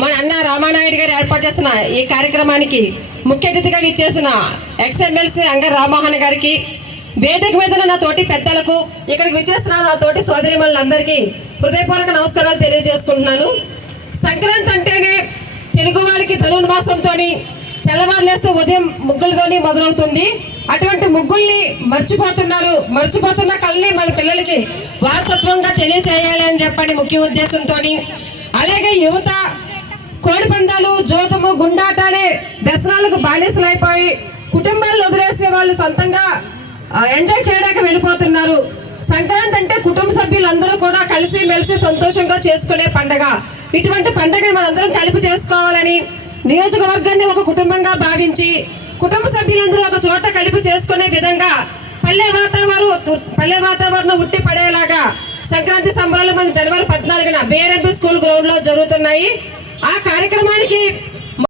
మన అన్న రామానాయుడు గారు ఏర్పాటు చేసిన ఈ కార్యక్రమానికి ముఖ్య అతిథిగా విచ్చేసిన ఎక్స్ఎమ్మెల్సీ అంగ రామ్మోహన్ గారికి, వేదిక మీద నా తోటి పెద్దలకు, ఇక్కడికి విచ్చేసిన నా తోటి సోదరిమణులందరికీ హృదయపూర్వక నమస్కారాలు తెలియజేసుకుంటున్నాను. సంక్రాంతి అంటేనే తెలుగు వారికి ధనుర్మాసంతో తెల్లవారులేస్తే ఉదయం ముగ్గులతోని మొదలవుతుంది. అటువంటి ముగ్గుల్ని మర్చిపోతున్న కళ్ళని మన పిల్లలకి వారసత్వంగా తెలియచేయాలి అని చెప్పని ముఖ్య ఉద్దేశంతో, అలాగే యువత కోడి పందాలు, జోదము, గుండాట అనే వ్యసనాలకు బానిసలైపోయి కుటుంబాలను వదిలేసే వాళ్ళు సొంతంగా ఎంజాయ్ చేయడానికి వెళ్ళిపోతున్నారు. సంక్రాంతి అంటే కుటుంబ సభ్యులందరూ కూడా కలిసి మెలిసి సంతోషంగా చేసుకునే పండగ. ఇటువంటి పండగని మనందరం కలిపి చేసుకోవాలని, నియోజకవర్గాన్ని ఒక కుటుంబంగా భావించి కుటుంబ సభ్యులందరూ ఒక చోట కలిపి చేసుకునే విధంగా పల్లె వాతావరణం ఉట్టి పడేలాగా సంక్రాంతి సంబరాలు మన జనవరి 14న బీఆర్ఎంపీ స్కూల్ గ్రౌండ్ లో జరుగుతున్నాయి. ఆ కార్యక్రమానికి